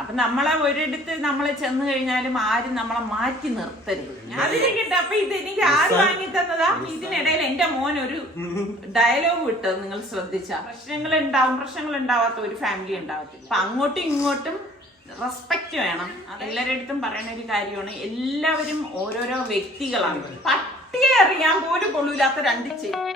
അപ്പൊ നമ്മളെ ഒരിടത്ത് നമ്മളെ ചെന്ന് കഴിഞ്ഞാലും ആരും നമ്മളെ മാറ്റി നിർത്തരുത്. അതിരിക്കട്ടെ. അപ്പൊ ഇത് എനിക്ക് ആര് വാങ്ങി തന്നതാ? ഇതിനിടയിൽ എന്റെ മോൻ ഒരു ഡയലോഗ് വിട്ടത് നിങ്ങൾ ശ്രദ്ധിച്ച. പ്രശ്നങ്ങൾ ഉണ്ടാവാത്ത ഒരു ഫാമിലി ഉണ്ടാവത്തില്ല. അപ്പൊ അങ്ങോട്ടും ഇങ്ങോട്ടും റെസ്പെക്ട് വേണം. എല്ലാവരുടെ അടുത്തും പറയുന്ന ഒരു കാര്യമാണ്, എല്ലാവരും ഓരോരോ വ്യക്തികളാണ്. പട്ടിയെ അറിയാൻ പോലും കൊള്ളൂലാത്ത രണ്ട് ചെയ്യും.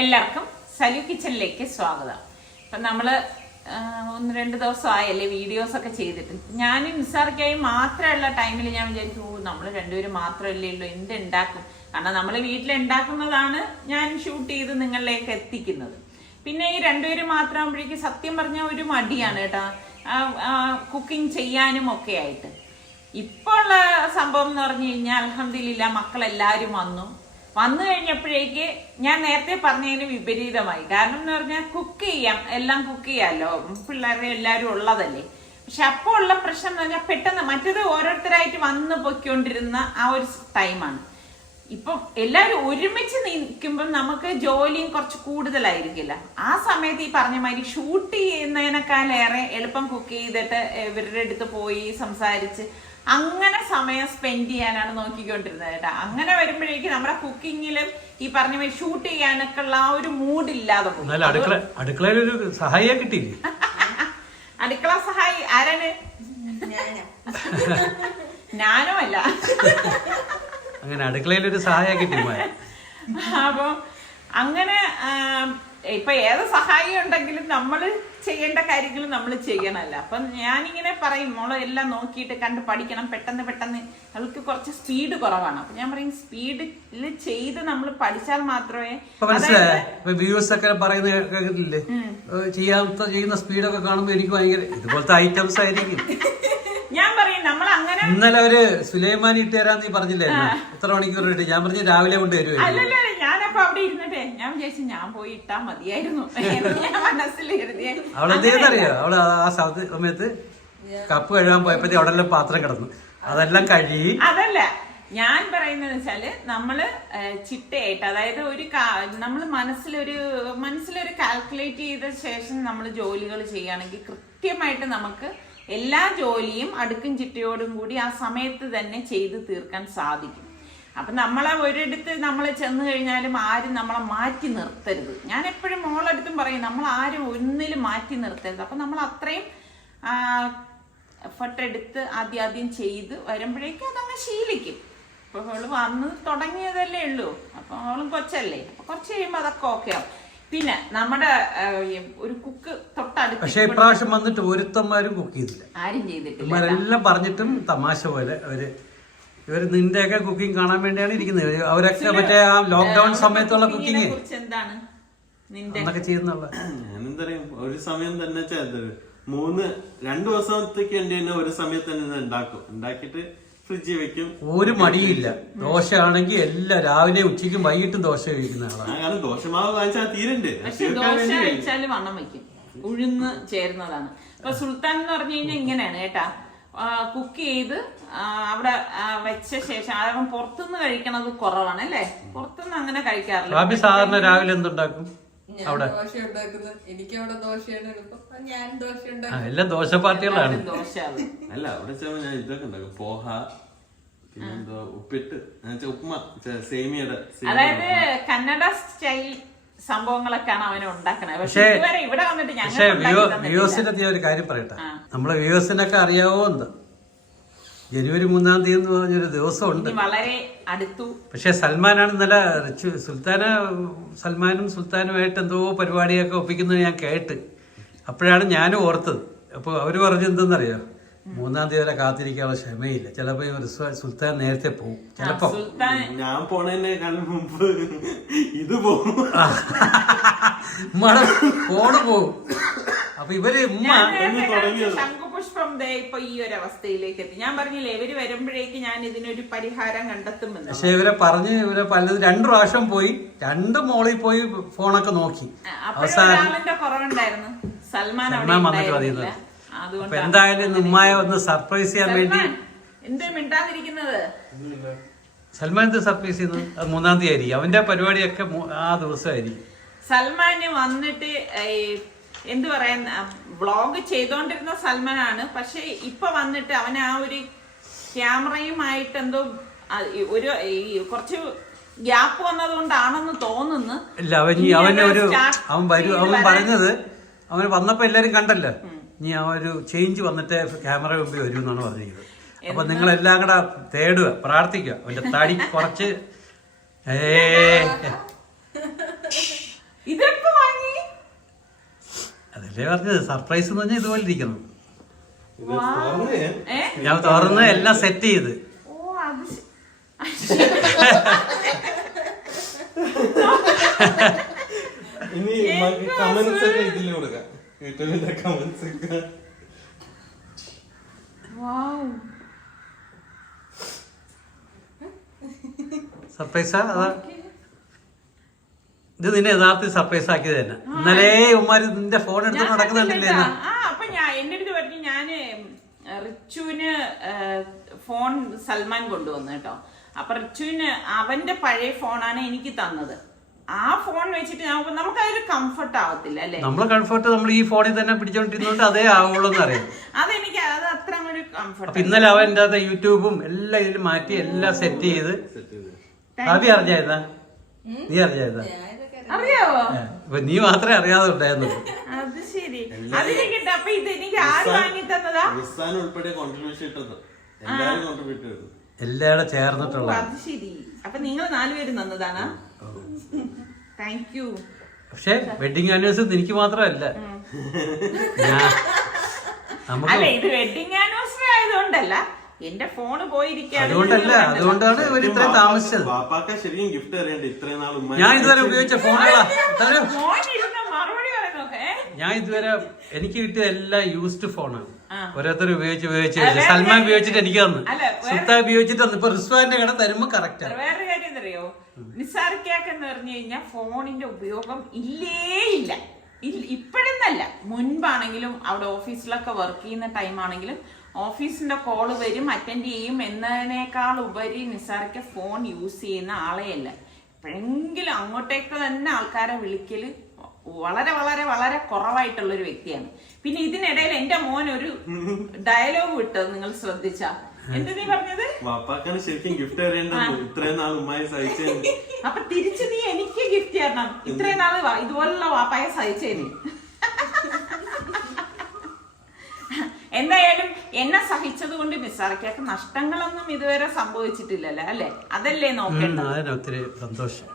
എല്ലാവർക്കും സലു കിച്ചണിലേക്ക് സ്വാഗതം. അപ്പം നമ്മള് 1-2 ദിവസമായല്ലേ വീഡിയോസ് ഒക്കെ ചെയ്തിട്ട്. ഞാൻ നിസ്സാർക്കായി മാത്രമുള്ള ടൈമിൽ ഞാൻ വിചാരിച്ചു, നമ്മൾ രണ്ടുപേരും മാത്രമല്ലേ ഉള്ളൂ, എന്തുണ്ടാക്കും. കാരണം നമ്മൾ വീട്ടിലുണ്ടാക്കുന്നതാണ് ഞാൻ ഷൂട്ട് ചെയ്ത് നിങ്ങളിലേക്ക് എത്തിക്കുന്നത്. പിന്നെ ഈ രണ്ടുപേരും മാത്രമാകുമ്പോഴേക്കും സത്യം പറഞ്ഞാൽ ഒരു മടിയാണ് കേട്ടോ, കുക്കിംഗ് ചെയ്യാനും ഒക്കെ ആയിട്ട്. ഇപ്പോൾ ഉള്ള സംഭവം എന്ന് പറഞ്ഞു കഴിഞ്ഞാൽ അൽഹംദുലില്ലാ മക്കളെല്ലാവരും വന്നു കഴിഞ്ഞപ്പോഴേക്ക് ഞാൻ നേരത്തെ പറഞ്ഞതിന് വിപരീതമായി. കാരണം എന്ന് പറഞ്ഞാൽ എല്ലാം കുക്ക് ചെയ്യാമല്ലോ, പിള്ളേരെ എല്ലാവരും ഉള്ളതല്ലേ. പക്ഷെ അപ്പോൾ ഉള്ള പ്രശ്നം എന്ന് പറഞ്ഞാൽ പെട്ടെന്ന് മറ്റേത് ഓരോരുത്തരായിട്ട് വന്ന് പൊയ്ക്കൊണ്ടിരുന്ന ആ ഒരു ടൈമാണ്. ഇപ്പം എല്ലാവരും ഒരുമിച്ച് നിൽക്കുമ്പം നമുക്ക് ജോലിയും കുറച്ച് കൂടുതലായിരിക്കില്ല. ആ സമയത്ത് ഈ പറഞ്ഞ മാതിരി ഷൂട്ട് ചെയ്യുന്നതിനേക്കാളേറെ എളുപ്പം കുക്ക് ചെയ്തിട്ട് ഇവരുടെ അടുത്ത് പോയി സംസാരിച്ച് അങ്ങനെ സമയം സ്പെൻഡ് ചെയ്യാനാണ് നോക്കിക്കൊണ്ടിരുന്നത് കേട്ടോ. അങ്ങനെ വരുമ്പോഴേക്കും നമ്മുടെ കുക്കിങ്ങിലും ഈ പറഞ്ഞ മാതിരി ഷൂട്ട് ചെയ്യാനൊക്കെ ഉള്ള ആ ഒരു മൂഡില്ലാതെ പോയി. അടുക്കളയിലൊരു സഹായിയെ കിട്ടിയില്ലേ? അടുക്കള സഹായി ആരാണ്? ഞാനോ അല്ല, അങ്ങനെ അടുക്കളയിലൊരു സഹായിയെ കിട്ടി. അപ്പൊ അങ്ങനെ ഇപ്പൊ ഏത് സഹായം ഉണ്ടെങ്കിലും നമ്മൾ ചെയ്യേണ്ട കാര്യങ്ങൾ നമ്മൾ ചെയ്യണമല്ല. അപ്പൊ ഞാനിങ്ങനെ പറയും, മോളെ എല്ലാം നോക്കിയിട്ട് കണ്ട് പഠിക്കണം, പെട്ടെന്ന് അവൾക്ക് കുറച്ച് സ്പീഡ് കുറവാണ്. അപ്പൊ ഞാൻ പറയും, സ്പീഡിൽ ചെയ്ത് നമ്മൾ പഠിച്ചാൽ മാത്രമേ. വ്യൂവേഴ്സ് ഒക്കെ പറയുന്നില്ലേ, ചെയ്യുന്ന സ്പീഡൊക്കെ കാണുമ്പോ എനിക്ക് ഭയങ്കര ഇതുപോലത്തെ ഐറ്റംസ് ആയിരിക്കും. ഞാൻ പറയും നമ്മൾ അങ്ങനെ. ഇന്നലെ ഒരു സുലൈമാൻ ഇട്ട് തരാന്ന് നീ പറഞ്ഞില്ലേ, എത്ര മണിക്കൂർ ഇട്ട്? ഞാൻ പറഞ്ഞു രാവിലെ കൊണ്ട് വരുവേ. അല്ലല്ലേ, ഞാനപ്പോ അവിടെ ഇരുന്നിട്ടേ ഞാൻ വിചാരിച്ചു ഞാൻ പോയി ഇട്ടാ മതിയായിരുന്നു ഞാൻ മനസ്സിൽ കരുതിയ. അവളെന്തേന്നറിയോ, അവള് ആ സമയത്ത് കപ്പ് കഴുകാൻ പോയപ്പോ അവിടെ എല്ലാം പാത്രം കിടന്നു, അതെല്ലാം കഴുകി. അതല്ല ഞാൻ പറയുന്നത് വെച്ചാല് നമ്മള് ചിട്ടയായിട്ട്, അതായത് നമ്മള് മനസ്സിലൊരു കാൽക്കുലേറ്റ് ചെയ്ത ശേഷം നമ്മൾ ജോലികൾ ചെയ്യുകയാണെങ്കിൽ കൃത്യമായിട്ട് നമുക്ക് എല്ലാ ജോലിയും അടുക്കും ചിട്ടയോടും കൂടി ആ സമയത്ത് തന്നെ ചെയ്ത് തീർക്കാൻ സാധിക്കും. അപ്പൊ നമ്മളെ ഒരിടത്ത് നമ്മളെ ചെന്ന് കഴിഞ്ഞാലും ആരും നമ്മളെ മാറ്റി നിർത്തരുത്. ഞാൻ എപ്പോഴും മോളടുത്തും പറയും, നമ്മൾ ആരും ഒന്നിലും മാറ്റി നിർത്തരുത്. അപ്പൊ നമ്മൾ അത്രയും എഫർട്ട് എടുത്ത് ആദ്യം ചെയ്ത് വരുമ്പോഴേക്കും അതങ്ങ് ശീലിക്കും. ഇപ്പൊ അവള് വന്ന് തുടങ്ങിയതല്ലേ ഉള്ളൂ, അപ്പൊ അവളും കൊച്ചല്ലേ, അപ്പൊ കുറച്ച് കഴിയുമ്പോ അതൊക്കെ ഓക്കെ ആവും. പിന്നെ നമ്മുടെ ഒരു കുക്ക് തൊട്ടടുത്ത്. പക്ഷെ ഇപ്രാവശ്യം വന്നിട്ട് ഒരുത്തന്മാരും കുക്ക് ചെയ്തില്ല, ആരും ചെയ്തിട്ടില്ല. ഇവരെല്ലാം പറഞ്ഞിട്ടും തമാശ പോലെ ഇവര് നിന്റെയൊക്കെ കുക്കിംഗ് കാണാൻ വേണ്ടിയാണ് ഇരിക്കുന്നത്. അവരൊക്കെ മറ്റേ ആ ലോക്ക്ഡൌൺ സമയത്തുള്ള കുക്കിംഗ് എന്താണ് എന്നൊക്കെ ചെയ്യുന്നുള്ള. ഞാനെന്തറിയാം, ഒരു സമയം തന്നെ 2 ദിവസത്തേക്ക് എന്റെ തന്നെ ഒരു സമയത്ത് തന്നെ ഉണ്ടാക്കിയിട്ട് ഫ്രിഡ്ജിൽ വെക്കും. ഒരു മടിയില്ല. ദോശ ആണെങ്കിൽ എല്ലാം രാവിലെ ഉച്ചയ്ക്കും വൈകിട്ടും ദോശ കഴിക്കുന്ന ആളാണ്. കാരണം ദോശമാവ് വാങ്ങിച്ചാൽ തീരണ്ട്. പക്ഷെ ദോശ കഴിച്ചാല് വണ്ണം വയ്ക്കും, ഉഴുന്ന് ചേരുന്നതാണ്. ഇപ്പൊ സുൽത്താൻ എന്ന് പറഞ്ഞു കഴിഞ്ഞാൽ ഇങ്ങനെയാണ് കേട്ടാ, കുക്ക് ചെയ്ത് അവിടെ വെച്ച ശേഷം അവൻ പുറത്തുനിന്ന് കഴിക്കണത് കുറവാണ് അല്ലേ, പുറത്തുനിന്ന് അങ്ങനെ കഴിക്കാറില്ല. സാധാരണ രാവിലെ എന്തുണ്ടാക്കും? അവിടെ എല്ലാം ദോശ പാർട്ടികളാണ്. അല്ല, അവിടെ ഞാൻ ഇതൊക്കെ ഉണ്ടാക്കും, പോഹ, പിന്നെന്തോ ഉപ്പിട്ട് ഉപ്മ, സേമിയുടെ. അതായത് കന്നഡ സ്റ്റൈൽ സംഭവങ്ങളൊക്കെയാണ് അവനെ ഉണ്ടാക്കണത്. പക്ഷേ ഇവിടെ വന്നിട്ട് വ്യൂവേഴ്സിന്റെ ഒരു കാര്യം പറയട്ടെ, നമ്മളെ വ്യൂവേഴ്സിനൊക്കെ അറിയാവോ എന്താ, ജനുവരി 3-ാം തീയതി എന്ന് പറഞ്ഞൊരു ദിവസമുണ്ട്, വളരെ അടുത്തു. പക്ഷെ സൽമാനാണ് ഇന്നലെ സൽമാനും സുൽത്താനുമായിട്ട് എന്തോ പരിപാടിയൊക്കെ ഒപ്പിക്കുന്നത് ഞാൻ കേട്ട്. അപ്പോഴാണ് ഞാനും ഓർത്തത്. അപ്പൊ അവര് പറഞ്ഞു എന്തെന്നറിയോ, 3-ാം തീയതി വരെ കാത്തിരിക്കാനുള്ള ക്ഷമയില്ല, ചിലപ്പോ സുൽത്താൻ നേരത്തെ പോകും, ചിലപ്പോ ഞാൻ പോണേക്കാളും മുമ്പ് ഇത് പോകും, ഫോണ് പോകും. അപ്പൊ ഇവര് ഉമ്മ ഞാൻ നേരത്തെ കാണിച്ച ശംഖുപുഷ്പം ദേ ഇപ്പൊ ഈ ഒരു അവസ്ഥയിലേക്ക് എത്തി. ഞാൻ പറഞ്ഞില്ലേ ഇവര് വരുമ്പോഴേക്ക് ഞാൻ ഇതിനൊരു പരിഹാരം കണ്ടെത്തുമെന്ന്. പക്ഷെ ഇവരെ പലത് 2 പ്രാവശ്യം പോയി, 2 മോളിൽ പോയി ഫോണൊക്കെ നോക്കി. അവസാനം കുറവുണ്ടായിരുന്നു. സൽമാൻ വന്നിട്ട് മതിയെന്ന്. അപ്പൊ എന്തായാലും ഉമ്മയെ ഒന്ന് സർപ്രൈസ് ചെയ്യാൻ വേണ്ടി. എന്തേ മിണ്ടാതിരിക്കുന്നത്? സൽമാൻ എന്ത് സർപ്രൈസ് ചെയ്യുന്നത്? അത് 3-ാം തീയതി ആയിരിക്കും. അവന്റെ പരിപാടിയൊക്കെ ആ ദിവസമായിരിക്കും. സൽമാന് വന്നിട്ട് എന്ത് പറയാൻ വ്ളോഗ് ചെയ്തോണ്ടിരുന്ന സൽമാനാണ്. പക്ഷെ ഇപ്പൊ വന്നിട്ട് അവന് ആ ഒരു ക്യാമറയുമായിട്ട് എന്തോ ഒരു കുറച്ച് ഗ്യാപ്പ് വന്നത് കൊണ്ടാണെന്ന് തോന്നുന്നു. ഇല്ല അവൻ പറഞ്ഞത് അവന് വന്നപ്പോ എല്ലാരും കണ്ടല്ലോ, ഇനി ആ ഒരു ചേഞ്ച് വന്നിട്ട് ക്യാമറ മുമ്പിൽ വരും എന്നാണ് പറഞ്ഞിരിക്കുന്നത്. അപ്പൊ നിങ്ങൾ എല്ലാം കൂടെ തേടുക, പ്രാർത്ഥിക്കുക അവന്റെ തടി കുറച്ച്. ഇതൊക്കെ വാങ്ങി അതല്ലേ പറഞ്ഞത്, സർപ്രൈസ് എന്ന് പറഞ്ഞാൽ ഇതുപോലെ ഇരിക്കണം. ഏ ഞാൻ തുറന്ന് എല്ലാം സെറ്റ് ചെയ്ത്. ഓ അത് ഇനി കമന്റ്സ് ഒക്കെ ഇതിൽ കൊടുക്കാം, യൂട്യൂബിന്റെ കമന്റ്സ് ഒക്കെ. സർപ്രൈസാ? അതാ ഇത് നിന്നെ യഥാർത്ഥത്തിൽ സർപ്രൈസ് ആക്കിയത് തന്നെ. ഇന്നലെ ഉമ്മാര് നിന്റെ ഫോൺ എടുത്ത് നടക്കുന്നുണ്ടല്ലേ? അപ്പൊ ഞാൻ എന്റെ അടുത്ത് പറഞ്ഞു, ഞാന് റിച്ചുവിന് ഫോൺ സൽമാൻ കൊണ്ടുവന്നു കേട്ടോ. അപ്പൊ റിച്ചുവിന് അവന്റെ പഴയ ഫോണാണ് എനിക്ക് തന്നത്. ആ ഫോൺ വെച്ചിട്ട് നമുക്ക് അതൊരു കംഫർട്ട് ആവത്തില്ല അല്ലെ? നമ്മളെ കംഫർട്ട് നമ്മൾ ഈ ഫോണിൽ തന്നെ പിടിച്ചോണ്ടിരുന്നോണ്ട് അതേ ആവുള്ളൂ എന്ന് അറിയാം. അതെനിക്ക് അത് അത്ര ഒരു കംഫർട്ട്. അപ്പൊ ഇന്നലെ അവൻ എന്റെ അത് യൂട്യൂബും എല്ലാം ഇതിൽ മാറ്റി എല്ലാം സെറ്റ് ചെയ്ത്. ആദ്യം അറിഞ്ഞായിരുന്നാ? നീ അറിഞ്ഞായിരുന്നാ? അറിയാവോ? ഇപ്പൊ നീ മാത്രമേ അറിയാതെ ഉണ്ടായിരുന്നുള്ളൂ. അത് ശരി. അതിരിക്കട്ടെ. അപ്പൊ ഇത് എനിക്ക് ആര് വാങ്ങി തന്നതാ? ഉൾപ്പെടെ കോൺട്രിബ്യൂഷൻ ഇട്ടത് എല്ലാരും കോൺട്രിബ്യൂട്ട് ചെയ്തു, എല്ലാവരും ചേർന്നിട്ടുള്ള. അത് ശരി. അപ്പൊ നിങ്ങൾ 4 പേരും തന്നതാണ്. Thank you. പക്ഷെ വെഡിങ് ആനിവേഴ്സറി എനിക്ക് മാത്രമല്ല. അല്ല, ഇത് വെഡിങ് ആനിവേഴ്സറി ആയതുകൊണ്ടല്ല, എന്റെ ഫോണ് പോയിരിക്കാണ്. അതുകൊണ്ടാണ് ഇവർ ഇത്രയും താമസിച്ചത്. ശരിക്കും ഗിഫ്റ്റ് അറിയണ്ടേ ഇത്രയും നാൾ? ഞാൻ ഇതുവരെ ഉപയോഗിച്ച ഫോണുകളാ. മറുപടി പറയുന്നൊക്കെ ഞാൻ ഇതുവരെ എനിക്ക് കിട്ടിയ എല്ലാം യൂസ്ഡ് ഫോണാണ്. ഓരോരുത്തർ ഉപയോഗിച്ച് സൽമാൻ ഉപയോഗിച്ചിട്ട് എനിക്ക് തന്നു, സുൽത്താൻ ഉപയോഗിച്ചിട്ട് തന്നു. ഇപ്പൊ റിസ്വാന്റെ കട തരുമ്പോ കറക്റ്റ് ആണ്. വേറൊരു കാര്യം എന്തറിയോ, നിസാർക്കാക്കെന്ന് പറഞ്ഞു കഴിഞ്ഞാൽ ഫോണിന്റെ ഉപയോഗം ഇല്ലേ ഇല്ല. ഇപ്പോഴെന്നല്ല, മുൻപാണെങ്കിലും അവിടെ ഓഫീസിലൊക്കെ വർക്ക് ചെയ്യുന്ന ടൈം ആണെങ്കിലും ഓഫീസിന്റെ കോള് വരും, അറ്റൻഡ് ചെയ്യും എന്നതിനേക്കാൾ ഉപരി നിസാർക്ക് ഫോൺ യൂസ് ചെയ്യുന്ന ആളെയല്ല. എപ്പോഴെങ്കിലും അങ്ങോട്ടേക്ക് തന്നെ ആൾക്കാരെ വിളിക്കല് വളരെ വളരെ വളരെ കുറവായിട്ടുള്ളൊരു വ്യക്തിയാണ്. പിന്നെ ഇതിനിടയിൽ എന്റെ മോൻ ഒരു ഡയലോഗ് വിട്ടത് നിങ്ങൾ ശ്രദ്ധിച്ചാ? എന്ത് നീ പറഞ്ഞത്? വാപ്പാക്കാണ് ശരിക്കും ഗിഫ്റ്റ് അറിയേണ്ടത്, ഇത്രയും നാൾ ഉമ്മായി സഹിച്ചേ. അപ്പൊ തിരിച്ച് നീ എനിക്ക് ഗിഫ്റ്റ് തരണം. ഇത്രയും നാള് ഇതുപോലുള്ള വാപ്പായെ സഹിച്ചേന്. എന്തായാലും എന്നെ സഹിച്ചത് കൊണ്ട് നിസാർക്കാക്ക് നഷ്ടങ്ങളൊന്നും ഇതുവരെ സംഭവിച്ചിട്ടില്ലല്ലോ അല്ലെ? അതല്ലേ നോക്കേണ്ടത്. ഒത്തിരി സന്തോഷം.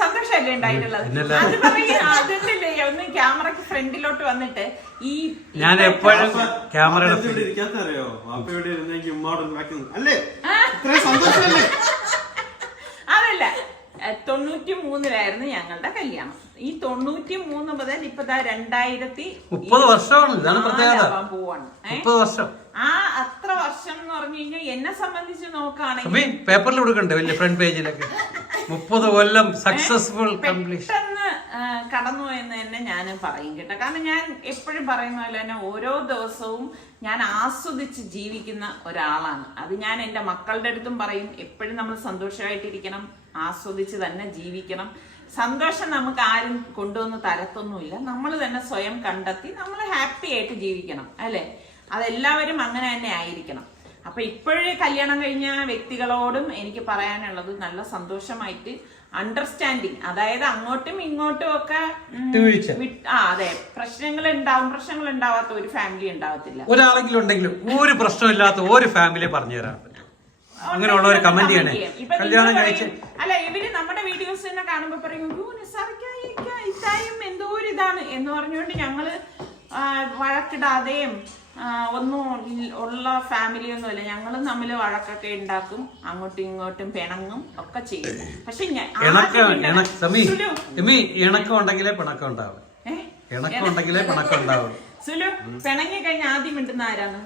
സന്തോഷല്ലേ ഉണ്ടായിട്ടുള്ളത്? അത് പറയാ, അതല്ലേ ഒന്ന് ക്യാമറക്ക് ഫ്രണ്ടിലോട്ട് വന്നിട്ട് ഈ ഞാൻ എപ്പോഴും ക്യാമറയുടെ ഇരിക്കാത്തറിയോ? വാപ്പ ഇവിടെ ഇരുന്നെങ്കിൽ ഉമ്മാട് അല്ലേ? ഇത്രയും സന്തോഷമല്ലേ? അതല്ല, 93-ലായിരുന്നു ഞങ്ങളുടെ കല്യാണം. ഈ 93 മുതൽ ഇപ്പൊ 2030 വർഷമാണ്. ഇതാണ് പ്രത്യേകത. പോവാണ് 30 വർഷം. ആ അത്ര വർഷം എന്ന് പറഞ്ഞു കഴിഞ്ഞാൽ എന്നെ സംബന്ധിച്ച് നോക്കുകയാണെങ്കിൽ പേപ്പറിൽ കൊടുക്കണ്ടേ വലിയ ഫ്രണ്ട് പേജിലൊക്കെ 30 കൊല്ലം സക്സസ്ഫുൾ കംപ്ലീഷൻ പെട്ടെന്ന് കടന്നു എന്ന് തന്നെ ഞാൻ പറയും കേട്ടോ. കാരണം ഞാൻ എപ്പോഴും പറയുന്ന പോലെ തന്നെ ഓരോ ദിവസവും ഞാൻ ആസ്വദിച്ച് ജീവിക്കുന്ന ഒരാളാണ്. അത് ഞാൻ എൻ്റെ മക്കളുടെ അടുത്തും പറയും. എപ്പോഴും നമ്മൾ സന്തോഷമായിട്ടിരിക്കണം, ആസ്വദിച്ച് തന്നെ ജീവിക്കണം. സന്തോഷം നമുക്ക് ആരും കൊണ്ടുവന്ന് തരത്തൊന്നുമില്ല, നമ്മൾ തന്നെ സ്വയം കണ്ടെത്തി നമ്മൾ ഹാപ്പി ആയിട്ട് ജീവിക്കണം അല്ലെ? അതെല്ലാവരും അങ്ങനെ തന്നെ ആയിരിക്കണം. അപ്പൊ ഇപ്പോഴേ കല്യാണം കഴിഞ്ഞ വ്യക്തികളോടും എനിക്ക് പറയാനുള്ളത് നല്ല സന്തോഷമായിട്ട് അണ്ടർസ്റ്റാൻഡിങ്, അതായത് അങ്ങോട്ടും ഇങ്ങോട്ടും ഒക്കെ അതെ, പ്രശ്നങ്ങൾ ഉണ്ടാവാത്ത ഒരു ഫാമിലി ഉണ്ടാവത്തില്ല. ഒരാളെങ്കിലും ഉണ്ടെങ്കിലും ഒരു പ്രശ്നമില്ലാത്ത ഒരു ഫാമിലി പറഞ്ഞു തരാൻ പറ്റും. അങ്ങനെയുള്ള ഒരു കമന്റ് ചെയ്യണേ. കല്യാണം കഴിച്ച് അല്ല, ഇവര് നമ്മുടെ വീഡിയോസ് തന്നെ കാണുമ്പോ പറയും ഇതായും എന്തോ ഒരു ഇതാണ് എന്ന് പറഞ്ഞുകൊണ്ട് ഞങ്ങള് വഴക്കിടാതെയും ഒന്നും ഉള്ള ഫാമിലി ഒന്നുമില്ല. ഞങ്ങളും തമ്മിൽ വഴക്കൊക്കെ ഉണ്ടാക്കും, അങ്ങോട്ടും ഇങ്ങോട്ടും പിണങ്ങും ഒക്കെ ചെയ്യും. പക്ഷെ ഇണക്കം ഉണ്ടെങ്കിലേ പിണക്കം ഉണ്ടാവും. ഇണക്കം ഉണ്ടെങ്കിലേ പിണക്കം ഉണ്ടാവും. സുലു, പിണങ്ങി കഴിഞ്ഞ ആദ്യം മിണ്ടുന്ന ആരാണ്?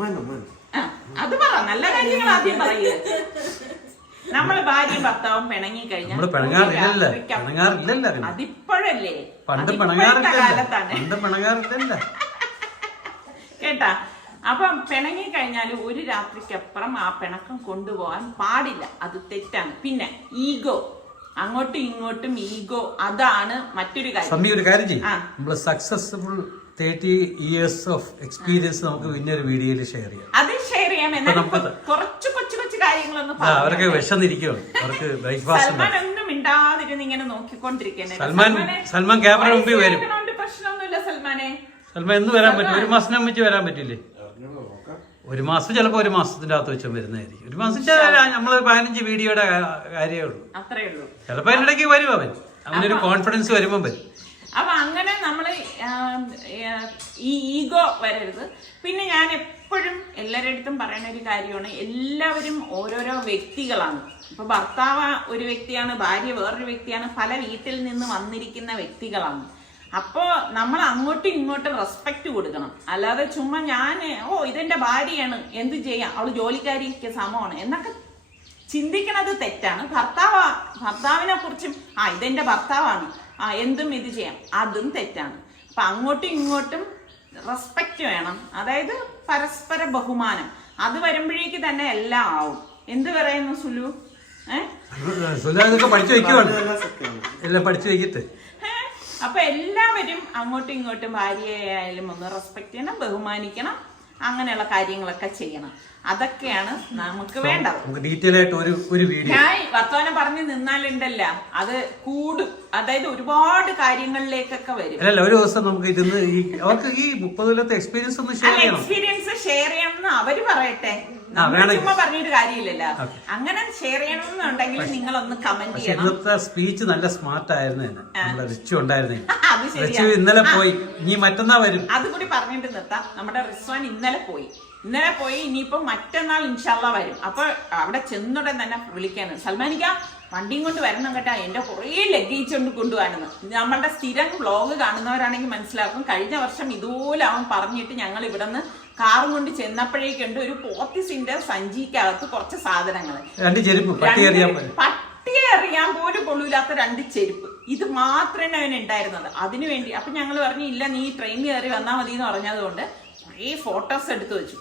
മനു മനു ആ, അത് പറ, നല്ല കാര്യങ്ങൾ ആദ്യം പറയുക. നമ്മള് ഭാര്യയും ഭർത്താവും പിണങ്ങി കഴിഞ്ഞാൽ നമ്മള് പിണങ്ങാറില്ലല്ലോ. അതിപ്പോഴല്ലേ, പണ്ട് കാലത്താണ് പിണങ്ങാറില്ലല്ലോ കേട്ടാ. അപ്പം പിണങ്ങി കഴിഞ്ഞാൽ ഒരു രാത്രിക്കപ്പുറം ആ പിണക്കം കൊണ്ടുപോകാൻ പാടില്ല, അത് തെറ്റാണ്. പിന്നെ ഈഗോ, അങ്ങോട്ടും ഇങ്ങോട്ടും ഈഗോ, അതാണ് മറ്റൊരു കാര്യം. സമയം ഒരു കാര്യം ചെയ്യും, നമ്മള് സക്സസ്ഫുൾ 30 years ഓഫ് എക്സ്പീരിയൻസ് നമുക്ക് പിന്നെ ഒരു വീഡിയോയിൽ ഷെയർ ചെയ്യാം. അത് ഷെയർ ചെയ്യാം. എന്നാലും കുറച്ച് കൊച്ചു കൊച്ചു കാര്യങ്ങളൊന്നും അവരൊക്കെ വിശന്നിരിക്കുകയാണ്, അവർക്ക് ബ്രേക്ക്ഫാസ്റ്റ്. സൽമാൻ ഒന്നും മിണ്ടാതിരുന്ന് ഇങ്ങനെ നോക്കിക്കൊണ്ടിരിക്കുന്നത്. സൽമാൻ ക്യാമറ മുമ്പിൽ വരും. പ്രശ്നമൊന്നുമില്ല സൽമാനെ. സൽമാൻ എന്ന് വരാൻ പറ്റും? ഒരു മാസം വെച്ച് വരാൻ പറ്റില്ലേ? ഒരു മാസം, ചിലപ്പോ ഒരു മാസത്തിന്റെ അകത്ത് വെച്ച് വരുന്നതായിരിക്കും. ഒരു മാസം നമ്മള് 15 വീഡിയോയുടെ കാര്യമേ ഉള്ളൂ, അത്രേ ഉള്ളൂ. ചിലപ്പോ അതിന്റെ ഇടയ്ക്ക് വരും അവനൊരു കോൺഫിഡൻസ് വരുമ്പോ വരും. അപ്പൊ അങ്ങനെ നമ്മള് ഈ ഈഗോ വരരുത്. പിന്നെ ഞാൻ എപ്പോഴും എല്ലാവരുടെ അടുത്തും പറയുന്ന ഒരു കാര്യമാണ്, എല്ലാവരും ഓരോരോ വ്യക്തികളാണ്. ഇപ്പൊ ഭർത്താവ് ഒരു വ്യക്തിയാണ്, ഭാര്യ വേറൊരു വ്യക്തിയാണ്, പല വീട്ടിൽ നിന്ന് വന്നിരിക്കുന്ന വ്യക്തികളാണ്. അപ്പോ നമ്മൾ അങ്ങോട്ടും ഇങ്ങോട്ടും റെസ്പെക്ട് കൊടുക്കണം. അല്ലാതെ ചുമ്മാ ഇതെന്റെ ഭാര്യയാണ്, എന്ത് ചെയ്യാം, അവള് ജോലിക്കാരിക്ക് സമമാണ് എന്നൊക്കെ ചിന്തിക്കണത് തെറ്റാണ്. ഭർത്താവിനെ കുറിച്ചും ഇതെന്റെ ഭർത്താവാണ്, എന്തും ഇത് ചെയ്യാം, അതും തെറ്റാണ്. അപ്പൊ അങ്ങോട്ടും ഇങ്ങോട്ടും റെസ്പെക്ട് വേണം, അതായത് പരസ്പര ബഹുമാനം. അത് വരുമ്പോഴേക്ക് തന്നെ എല്ലാം ആവും. എന്ത് പറയുന്നു സുലു? പഠിച്ചു വെക്കുവാണ്, എല്ലാം പഠിച്ചു വെക്കട്ടെ. അപ്പൊ എല്ലാവരും അങ്ങോട്ടും ഇങ്ങോട്ടും ഭാര്യയായാലും ഒന്ന് റെസ്പെക്ട് ചെയ്യണം, ബഹുമാനിക്കണം, അങ്ങനെയുള്ള കാര്യങ്ങളൊക്കെ ചെയ്യണം. അതൊക്കെയാണ് നമുക്ക് വേണ്ടത്. ഡീറ്റെയിൽ ആയിട്ട് ഒരു വീഡിയോ ഞാൻ വർത്തമാനം പറഞ്ഞു നിന്നാലുണ്ടല്ല, അത് കൂടും. അതായത് ഒരുപാട് കാര്യങ്ങളിലേക്കൊക്കെ വരും. അല്ല, ഒരു ദിവസം നമുക്ക് ഇരുന്ന് അവർക്ക് ഈ 30 കൊല്ലത്തെ എക്സ്പീരിയൻസ് ഒന്ന് ഷെയർ ചെയ്യണം. എക്സ്പീരിയൻസ് ഷെയർ ചെയ്യണമെന്ന് അവര് പറയട്ടെ, ചുമ്മാ പറഞ്ഞിട്ട് കാര്യമില്ലല്ലോ. അങ്ങനെ ഷെയർ ചെയ്യണമെന്നുണ്ടെങ്കിൽ നിങ്ങളൊന്ന് കമന്റ് ചെയ്യണം. ഇന്നത്തെ സ്പീച്ച് നല്ല സ്മാർട്ട് ആയിരുന്നു. റിച്ചു ഉണ്ടായിരുന്നേ, ഇന്നലെ പോയി, ഇനി മറ്റന്നാ വരും. അതുകൂടി പറഞ്ഞിട്ട് നിർത്താം. നമ്മുടെ റിസ്വാൻ ഇന്നലെ പോയി. ഇനിയിപ്പോ മറ്റന്നാൾ ഇൻഷാല്ലാ വരും. അപ്പൊ അവിടെ ചെന്നുടൻ തന്നെ വിളിക്കാണ്, സൽമാനിക്ക വണ്ടിയും കൊണ്ട് വരണം കേട്ടാ, എന്റെ കുറേ ലഗേജ് കൊണ്ട് കൊണ്ടുപോകാനെന്ന്. നമ്മളുടെ സ്ഥിരം വ്ളോഗ് കാണുന്നവരാണെങ്കിൽ മനസ്സിലാക്കും. കഴിഞ്ഞ വർഷം ഇതുപോലെ അവൻ പറഞ്ഞിട്ട് ഞങ്ങൾ ഇവിടെ നിന്ന് കാറും കൊണ്ട് ചെന്നപ്പോഴേക്കുണ്ട് ഒരു പോത്തിസിന്റെ സഞ്ചിക്കകത്ത് കുറച്ച് സാധനങ്ങള്, പട്ടി അറിയാൻ പോലും കൊള്ളൂലാത്ത 2 ചെരുപ്പ്. ഇത് മാത്രമേ അവന് ഉണ്ടായിരുന്നത്. അതിനുവേണ്ടി അപ്പൊ ഞങ്ങൾ പറഞ്ഞു, ഇല്ല നീ ട്രെയിൻ കയറി വന്നാൽ മതി എന്ന് പറഞ്ഞതുകൊണ്ട് കുറേ ഫോട്ടോസ് എടുത്ത് വെച്ചു.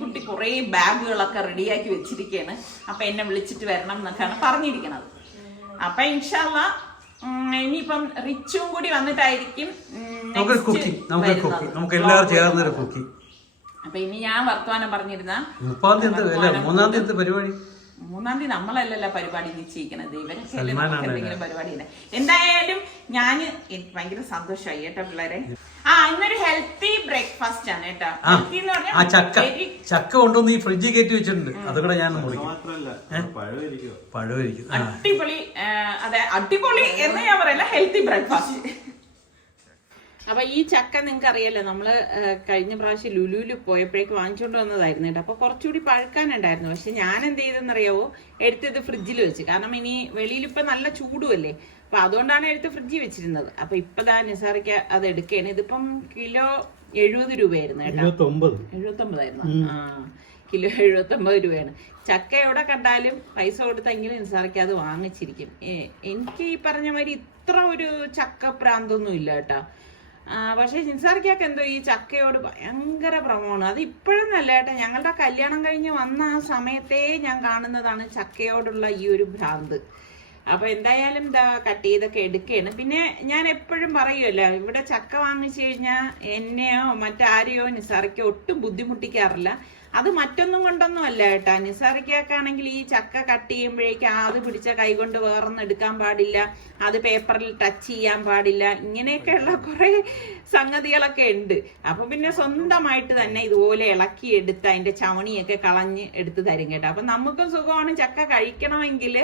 കുട്ടി കുറേ ബാഗുകളൊക്കെ റെഡിയാക്കി വെച്ചിരിക്കുകയാണ്. അപ്പൊ എന്നെ വിളിച്ചിട്ട് വരണം എന്നൊക്കെയാണ് പറഞ്ഞിരിക്കുന്നത്. അപ്പൊ ഇൻഷാല്ലാ ഇനിയിപ്പം റിച്ചും കൂടി വന്നിട്ടായിരിക്കും. അപ്പൊ ഇനി ഞാൻ വർത്തമാനം പറഞ്ഞിരുന്ന 3-ാം തീയതി പരിപാടി. 3-ാം തീയതി നമ്മളല്ലല്ലോ പരിപാടി നിശ്ചയിക്കണത്, ഇവരൊക്കെ എന്തെങ്കിലും പരിപാടി തന്നെ. എന്തായാലും ഞാൻ ഭയങ്കര സന്തോഷമായി കേട്ടോ പിള്ളേരെ. ഇന്നൊരു ഹെൽത്തി ബ്രേക്ക്ഫാസ്റ്റ് ആണ് കേട്ടോ. ഹെൽത്തി എന്ന് പറഞ്ഞാൽ ചക്ക കൊണ്ടുവന്ന് ഈ ഫ്രിഡ്ജിൽ കയറ്റി വെച്ചിട്ടുണ്ട്, അതുകൂടെ ഞാൻ അടിപൊളി. അതെ, അടിപൊളി എന്ന് ഞാൻ പറയല്ല, ഹെൽത്തി ബ്രേക്ക്ഫാസ്റ്റ്. അപ്പൊ ഈ ചക്ക നിങ്ങൾക്ക് അറിയാലോ, നമ്മള് കഴിഞ്ഞ പ്രാവശ്യം ലുലുവിൽ പോയപ്പോഴേക്ക് വാങ്ങിച്ചോണ്ട് വന്നതായിരുന്നു കേട്ടോ. അപ്പൊ കുറച്ചുകൂടി പഴുക്കാനുണ്ടായിരുന്നു. പക്ഷെ ഞാൻ എന്ത് ചെയ്തെന്നറിയാവോ, എടുത്തത് ഫ്രിഡ്ജിൽ വെച്ച്. കാരണം ഇനി വെളിയിൽ ഇപ്പൊ നല്ല ചൂടുമല്ലേ, അപ്പൊ അതുകൊണ്ടാണ് എടുത്ത് ഫ്രിഡ്ജിൽ വെച്ചിരുന്നത്. അപ്പൊ ഇപ്പതാ നിസാറിക്ക് അത് എടുക്കുകയാണ്. ഇതിപ്പം കിലോ 70 രൂപയായിരുന്നു കേട്ടോ. 79 ആയിരുന്നു. കിലോ 79 രൂപയാണ്. ചക്ക എവിടെ കണ്ടാലും പൈസ കൊടുത്തെങ്കിലും നിസാറിക്ക് അത് വാങ്ങിച്ചിരിക്കും. എനിക്ക് ഈ പറഞ്ഞ മാതിരി ഇത്ര ഒരു ചക്ക പ്രാന്തൊന്നും ഇല്ല കേട്ടോ. പക്ഷെ നിസാർക്കൊക്കെ എന്തോ ഈ ചക്കയോട് ഭയങ്കര ഭ്രമമാണ്. അത് ഇപ്പോഴൊന്നല്ല കേട്ടോ, ഞങ്ങളുടെ കല്യാണം കഴിഞ്ഞ് വന്ന ആ സമയത്തേ ഞാൻ കാണുന്നതാണ് ചക്കയോടുള്ള ഈ ഒരു ഭ്രാന്ത്. അപ്പൊ എന്തായാലും കട്ട് ചെയ്തൊക്കെ എടുക്കുകയാണ്. പിന്നെ ഞാൻ എപ്പോഴും പറയുമല്ലോ, ഇവിടെ ചക്ക വാങ്ങിച്ചു കഴിഞ്ഞാൽ എന്നെയോ മറ്റാരെയോ നിസാറിക്കോ ഒട്ടും ബുദ്ധിമുട്ടിക്കാറില്ല. അത് മറ്റൊന്നും കൊണ്ടൊന്നും അല്ല കേട്ടാ. നിസാറിക്കൊക്കെ ആണെങ്കിൽ ഈ ചക്ക കട്ട് ചെയ്യുമ്പോഴേക്കും അത് പിടിച്ച കൈ കൊണ്ട് വേറൊന്നും എടുക്കാൻ പാടില്ല, അത് പേപ്പറിൽ ടച്ച് ചെയ്യാൻ പാടില്ല, ഇങ്ങനെയൊക്കെയുള്ള കുറെ സംഗതികളൊക്കെ ഉണ്ട്. അപ്പൊ പിന്നെ സ്വന്തമായിട്ട് തന്നെ ഇതുപോലെ ഇളക്കി എടുത്ത് അതിന്റെ ചവണിയൊക്കെ കളഞ്ഞ് എടുത്ത് തരും കേട്ടോ. അപ്പൊ നമുക്കും സുഖമാണ്. ചക്ക കഴിക്കണമെങ്കിൽ